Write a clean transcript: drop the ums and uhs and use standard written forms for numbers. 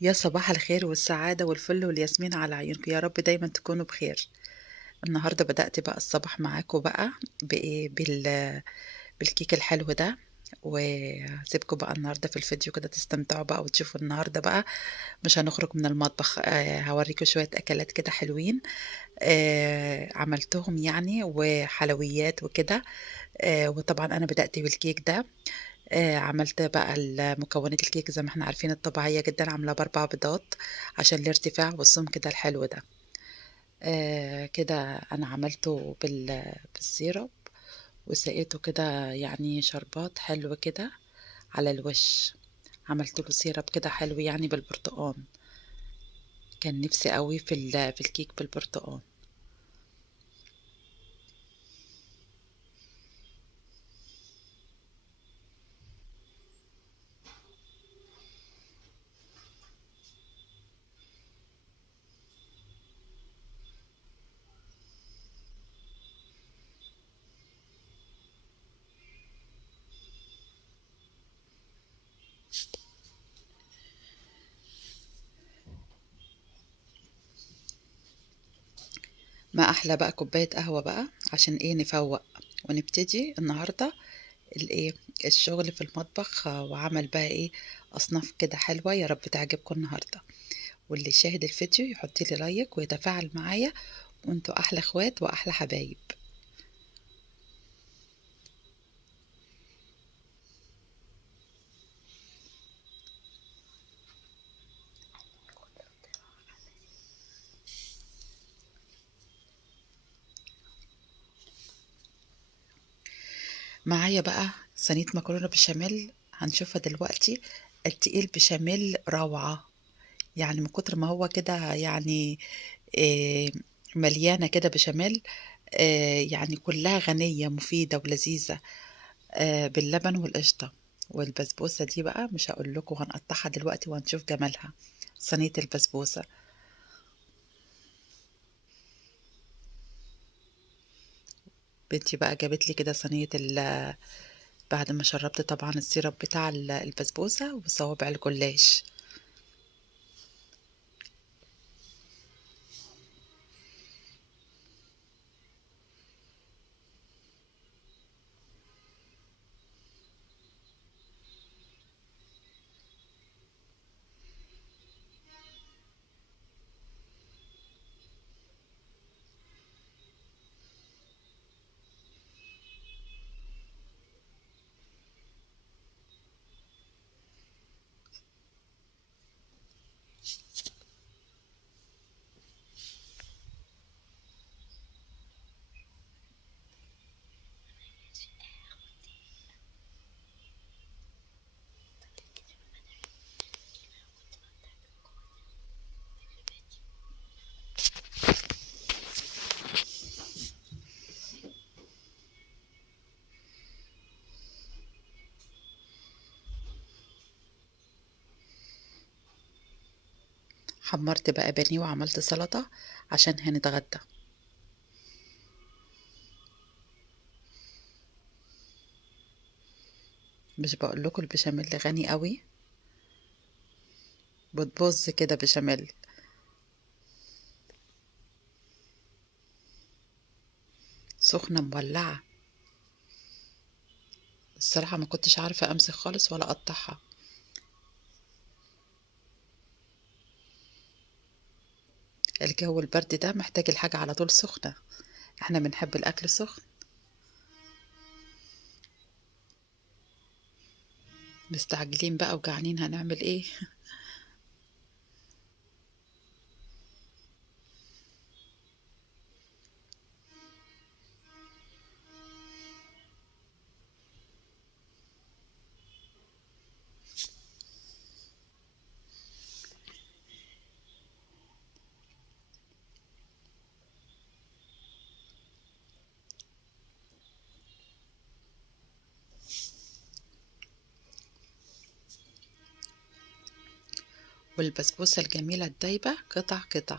يا صباح الخير والسعادة والفل والياسمين على عيونكم، يا رب دايمًا تكونوا بخير. النهارده بدأت بقى الصباح معاكم بقى بإيه، بالكيك الحلو ده، وهاسيبكم بقى النهارده في الفيديو كده تستمتعوا بقى وتشوفوا النهارده بقى مش هنخرج من المطبخ، هاوريكم شوية أكلات كده حلوين عملتهم يعني وحلويات وكده. وطبعًا أنا بدأت بالكيك ده. عملت بقى مكونات الكيك زي ما إحنا عارفين الطبيعية جدًا، عاملاها ب4 بيضات عشان الارتفاع والسمك ده الحلو ده. كده أنا عملته بالسيرب وسقيته كده يعني شربات حلو كده على الوش. عملت له سيرب كده حلو يعني بالبرتقان، كان نِفْسي أوي في الكيك بالبرتقان. ما أحلى بقى كوباية قهوة بقى عشان إيه نفوّق ونبتدي النهارده الإيه، الشغل في المطبخ، وعمل بقى إيه، أصناف كده حلوة يا رب تعجبكم النهارده. واللي يشاهد الفيديو يحط لي لايك ويتفاعل معايا، وأنتم أحلى اخوات وأحلى حبايب. معايا بقى صينية مكرونة بشاميل هنشوفها دلوقتي. التقيل بشاميل روعة، يعني من كتر ما هو كده يعني آآ مليانة كده بشاميل، يعني كلّها غنية مفيدة ولذيذة، باللبن والقشطة. والبسبوسة دي بقى مش هاقول لكم، هنقطّعها دلوقتي وهنشوف جمالها، صينية البسبوسة. بنتي بقى جابت لي كده صينية بعد ما شرّبت طبعًا السيرب بتاع البسبوسة وصوابع الجلاش. حمّرت بقى بانيه وعملت سلطة عشان هنتغدى. مش باقول لكم البشاميل غني أوي، بتبُظ كده بشاميل. سخنة مولعة. الصراحة ما كنتش عارفة أمسك خالص ولا أقطّعها. الجو البرد ده محتاج الحاجة على طول سخنة، إحنا بنحب الأكل سخن. مستعجلين بقى وجعانين هنعمل إيه؟ والبسبوسة الجميلة الدايبة قطع قطع.